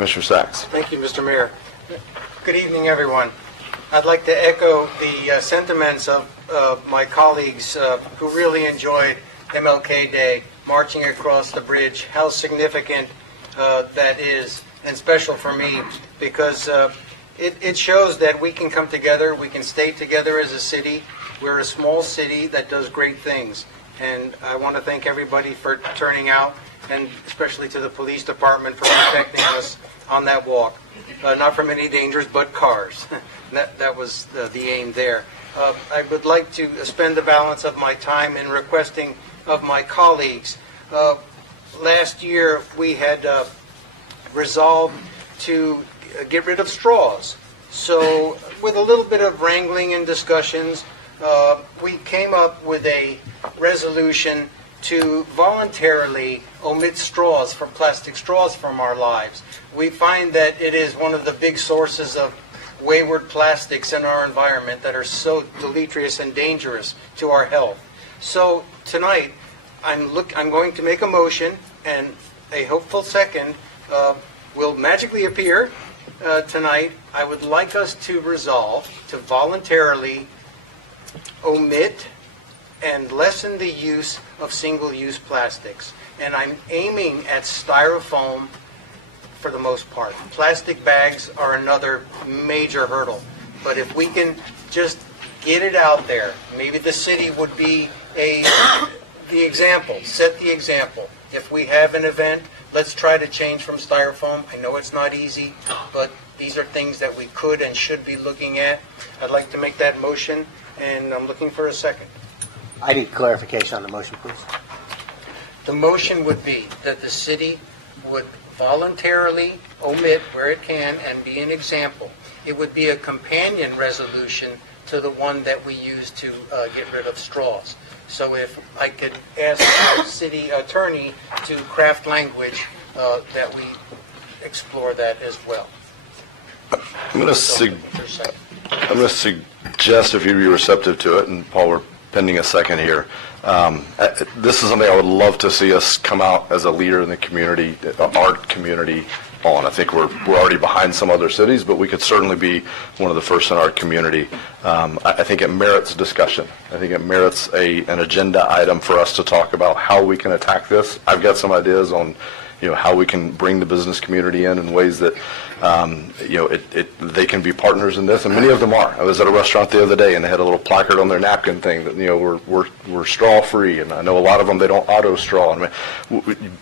Commissioner Sachs. Thank you, Mr. Mayor. Good evening, everyone. I'd like to echo the sentiments of my colleagues who really enjoyed MLK Day, marching across the bridge, how significant that is, and special for me, because it shows that we can come together, we can stay together as a city. We're a small city that does great things, and I want to thank everybody for turning out, and especially to the police department for protecting us on that walk. Not from any dangers, but cars. That was the aim there. I would like to spend the balance of my time in requesting of my colleagues. Last year, we had resolved to get rid of straws. So with a little bit of wrangling and discussions, we came up with a resolution to voluntarily omit straws from plastic straws from our lives. We find that it is one of the big sources of wayward plastics in our environment that are so deleterious and dangerous to our health. So tonight, I'm going to make a motion, and a hopeful second will magically appear tonight. I would like us to resolve to voluntarily omit and lessen the use of single-use plastics. And I'm aiming at Styrofoam for the most part. Plastic bags are another major hurdle. But if we can just get it out there, maybe the city would be the example, set the example. If we have an event, let's try to change from Styrofoam. I know it's not easy, but these are things that we could and should be looking at. I'd like to make that motion, and I'm looking for a second. I need clarification on the motion, please. The motion would be that the city would voluntarily omit where it can and be an example. It would be a companion resolution to the one that we use to get rid of straws. So if I could ask our city attorney to craft language that we explore that as well. I'm going to suggest, if you'd be receptive to it, and Paul, we're pending a second here. This is something I would love to see us come out as a leader in the community, art community on. I think we're already behind some other cities, but we could certainly be one of the first in our community. I think it merits discussion. I think it merits an agenda item for us to talk about how we can attack this. I've got some ideas on how we can bring the business community in ways that they can be partners in this, and many of them are. I was at a restaurant the other day, and they had a little placard on their napkin thing that we're straw free, and I know a lot of them they don't auto straw. And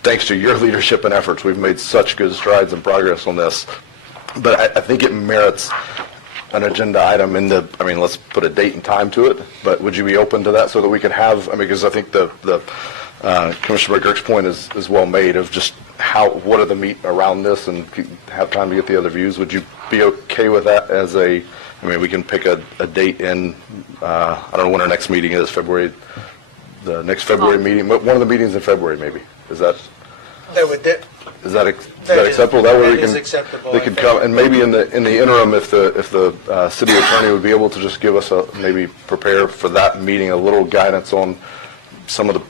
thanks to your leadership and efforts, we've made such good strides and progress on this. But I think it merits an agenda item let's put a date and time to it. But would you be open to that so that we could have? Because I think the Commissioner McGurk's point is well made of just what are the meat around this and have time to get the other views. Would you be okay with that as we can pick a date in, I don't know when our next meeting is, the next February meeting, one of the meetings in February maybe. Is that acceptable? That way they can come, and maybe in the interim, if the city attorney would be able to just give us maybe prepare for that meeting a little guidance on some of the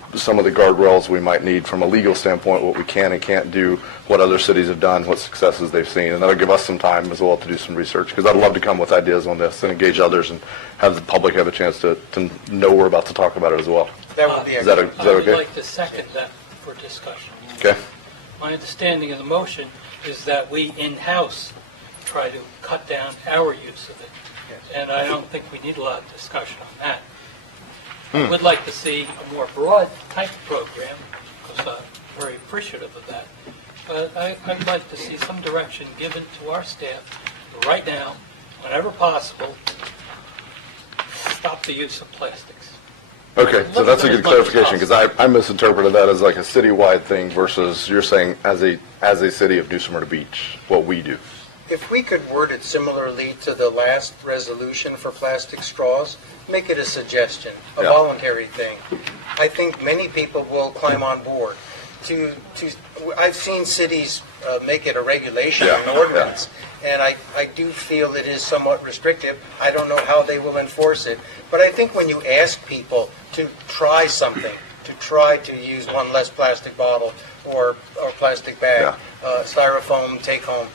guardrails we might need from a legal standpoint, what we can and can't do, what other cities have done, what successes they've seen, and that'll give us some time as well to do some research, because I'd love to come with ideas on this and engage others and have the public have a chance to know we're about to talk about it as well. That would be is that okay? I would like to second that for discussion. Okay. My understanding of the motion is that we in-house try to cut down our use of it, and I don't think we need a lot of discussion on that. I would like to see a more broad type program, because I'm very appreciative of that. But I'd like to see some direction given to our staff right now, whenever possible, stop the use of plastics. Okay, so that's a good clarification, because I misinterpreted that as like a citywide thing versus you're saying as a city of New Smyrna Beach, what we do. If we could word it similarly to the last resolution for plastic straws, make it a suggestion, a voluntary thing. I think many people will climb on board. I've seen cities make it a regulation, an ordinance, and I do feel it is somewhat restrictive. I don't know how they will enforce it, but I think when you ask people to try something, to try to use one less plastic bottle or plastic bag, styrofoam take home.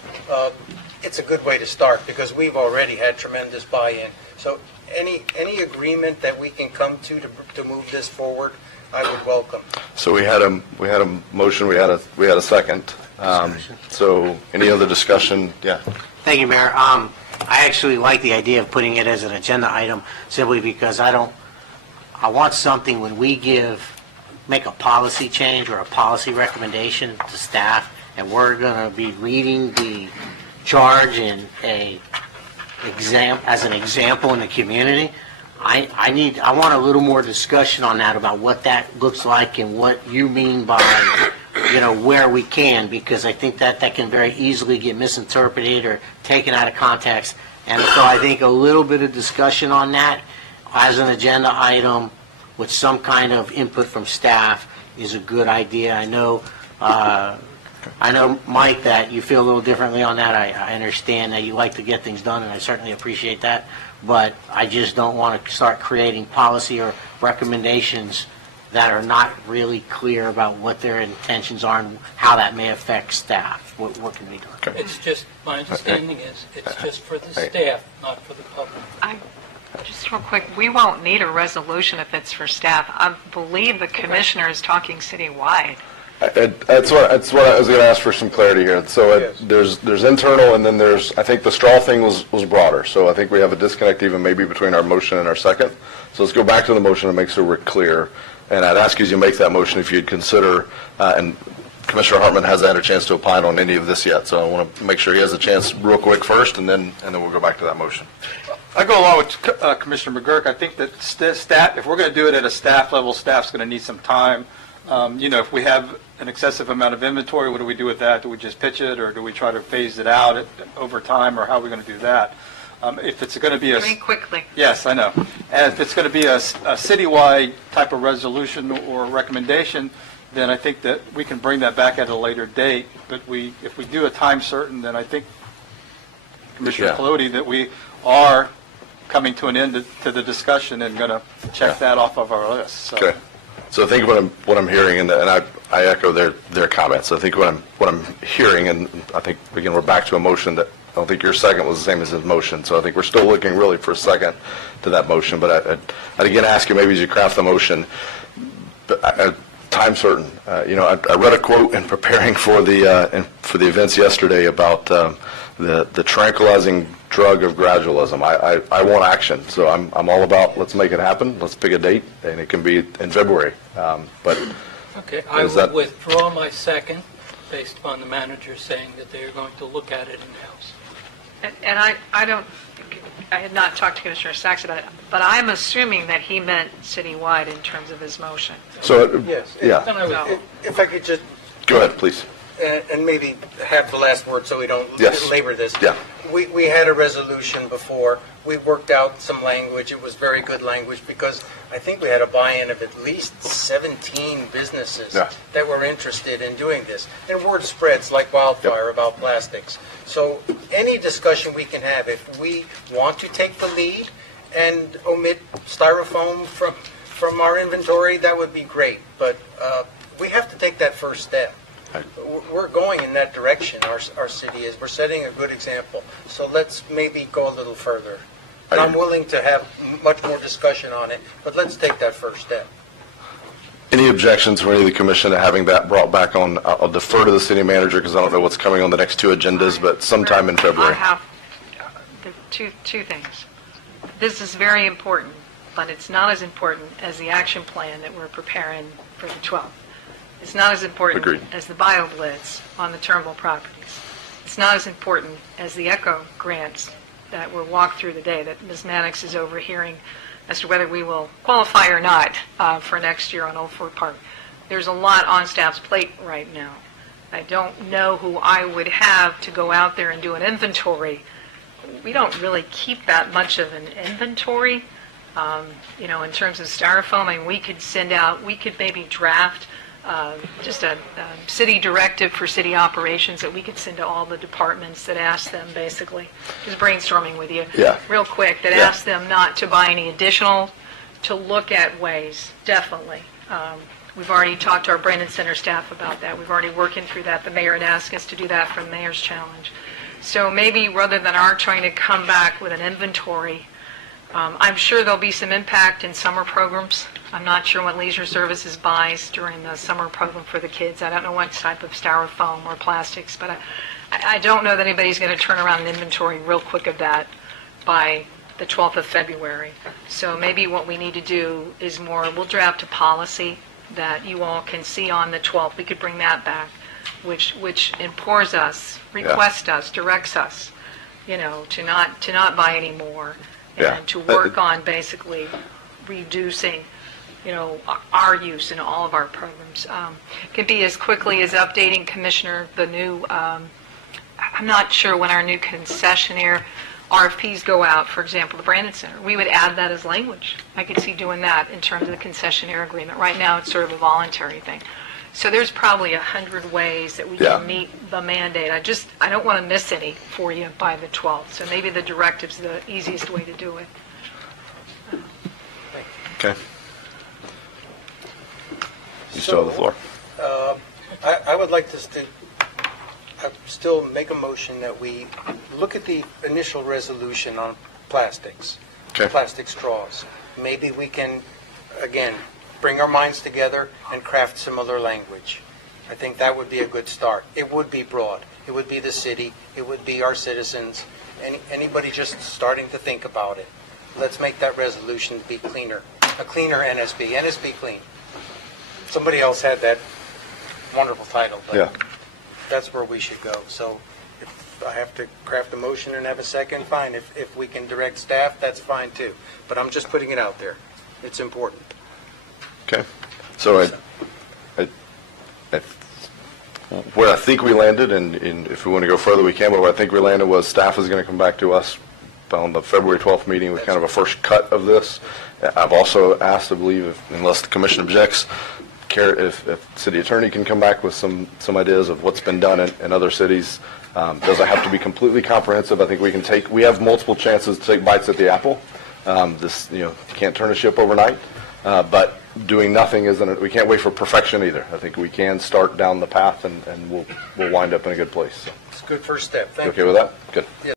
It's a good way to start because we've already had tremendous buy-in. So any agreement that we can come to move this forward, I would welcome. So we had a motion, we had a second. So any other discussion? Yeah. Thank you, Mayor. I actually like the idea of putting it as an agenda item simply because I want something when we make a policy change or a policy recommendation to staff, and we're going to be leading the charge in as an example in the community. I want a little more discussion on that about what that looks like and what you mean by, where we can, because I think that can very easily get misinterpreted or taken out of context. And so I think a little bit of discussion on that as an agenda item with some kind of input from staff is a good idea. I know, Mike, that you feel a little differently on that. I understand that you like to get things done, and I certainly appreciate that. But I just don't want to start creating policy or recommendations that are not really clear about what their intentions are and how that may affect staff. What can we do? Okay. It's just, my understanding is, it's just for the staff, not for the public. Just real quick, we won't need a resolution if it's for staff. I believe the commissioner is talking citywide. That's what I was going to ask for some clarity here. So there's internal, and then I think the straw thing was broader. So I think we have a disconnect even maybe between our motion and our second. So let's go back to the motion and make sure we're clear. And I'd ask you as you make that motion if you'd consider, and Commissioner Hartman hasn't had a chance to opine on any of this yet, so I want to make sure he has a chance real quick first, and then we'll go back to that motion. I go along with Commissioner McGurk. I think that staff, if we're going to do it at a staff level, staff's going to need some time. If we have an excessive amount of inventory, what do we do with that? Do we just pitch it, or do we try to phase it out over time, or how are we going to do that? If it's going to be Very quickly. Yes, I know. And if it's going to be a citywide type of resolution or recommendation, then I think that we can bring that back at a later date. But if we do a time certain, then I think, Commissioner Colodi, that we are coming to an end to the discussion and going to check that off of our list. So. Okay. So I think what I'm hearing, and I echo their comments. I think what I'm hearing, and I think again we're back to a motion that I don't think your second was the same as his motion. So I think we're still looking really for a second to that motion. But I'd again ask you, maybe as you craft the motion, time certain. I read a quote in preparing for the events yesterday about the tranquilizing drug of gradualism. I want action, so I'm all about let's make it happen. Let's pick a date, and it can be in February. But okay, I would withdraw my second based upon the manager saying that they are going to look at it in-house. And I had not talked to Commissioner Sachs about it, but I'm assuming that he meant citywide in terms of his motion. So Yes. yeah. If I could just Go ahead, please. and maybe have the last word so we don't labor this. Yeah. We had a resolution before. We worked out some language. It was very good language because I think we had a buy-in of at least 17 businesses that were interested in doing this. And word spreads like wildfire about plastics. So any discussion we can have, if we want to take the lead and omit styrofoam from our inventory, that would be great. But we have to take that first step. We're going in that direction, our city is. We're setting a good example. So let's maybe go a little further. And I'm willing to have much more discussion on it, but let's take that first step. Any objections from any of the commission to having that brought back on? I'll defer to the city manager because I don't know what's coming on the next two agendas, but sometime in February. I have two things. This is very important, but it's not as important as the action plan that we're preparing for the 12th. It's not as important as the bio-blitz on the terminal properties. It's not as important as the ECHO grants that were walked through today that Ms. Mannix is overhearing as to whether we will qualify or not for next year on Old Fort Park. There's a lot on staff's plate right now. I don't know who I would have to go out there and do an inventory. We don't really keep that much of an inventory, in terms of styrofoam. I mean, we could maybe draft just a city directive for city operations that we could send to all the departments that ask them, basically, just brainstorming with you real quick, that ask them not to buy any additional, to look at ways, definitely, We've already talked to our Brandon Center staff about that. We've already working through that. The mayor had asked us to do that from Mayor's Challenge. So maybe rather than our trying to come back with an inventory, I'm sure there'll be some impact in summer programs. I'm not sure what leisure services buys during the summer program for the kids. I don't know what type of styrofoam or plastics, but I don't know that anybody's going to turn around an inventory real quick of that by the 12th of February. So maybe what we need to do is we'll draft a policy that you all can see on the 12th. We could bring that back, which implores us, requests us, directs us, to not buy any more, and to work on basically reducing, our use in all of our programs. It could be as quickly as updating, Commissioner, the new, I'm not sure when our new concessionaire RFPs go out, for example, the Brandon Center. We would add that as language. I could see doing that in terms of the concessionaire agreement. Right now, it's sort of a voluntary thing. So there's probably 100 ways that we can meet the mandate. I don't want to miss any for you by the 12th. So maybe the directive's the easiest way to do it. Okay. You still have the floor. I would like to still make a motion that we look at the initial resolution on plastics, plastic straws. Maybe we can, again, bring our minds together and craft similar language. I think that would be a good start. It would be broad. It would be the city. It would be our citizens. Anybody just starting to think about it. Let's make that resolution be cleaner. A cleaner NSB. NSB clean. Somebody else had that wonderful title, but that's where we should go. So if I have to craft a motion and have a second, fine. If we can direct staff, that's fine too. But I'm just putting it out there. It's important. Okay. So where I think we landed, and if we want to go further, we can, but where I think we landed was staff is going to come back to us on the February 12th meeting with kind of a first cut of this. I've also asked, I believe, unless the commission objects, if city attorney can come back with some ideas of what's been done in other cities. Does it have to be completely comprehensive? I think we have multiple chances to take bites at the apple. You can't turn a ship overnight, but doing nothing we can't wait for perfection either. I think we can start down the path and we'll wind up in a good place. So. It's a good first step. Thank you. Okay with that? Good. Yeah.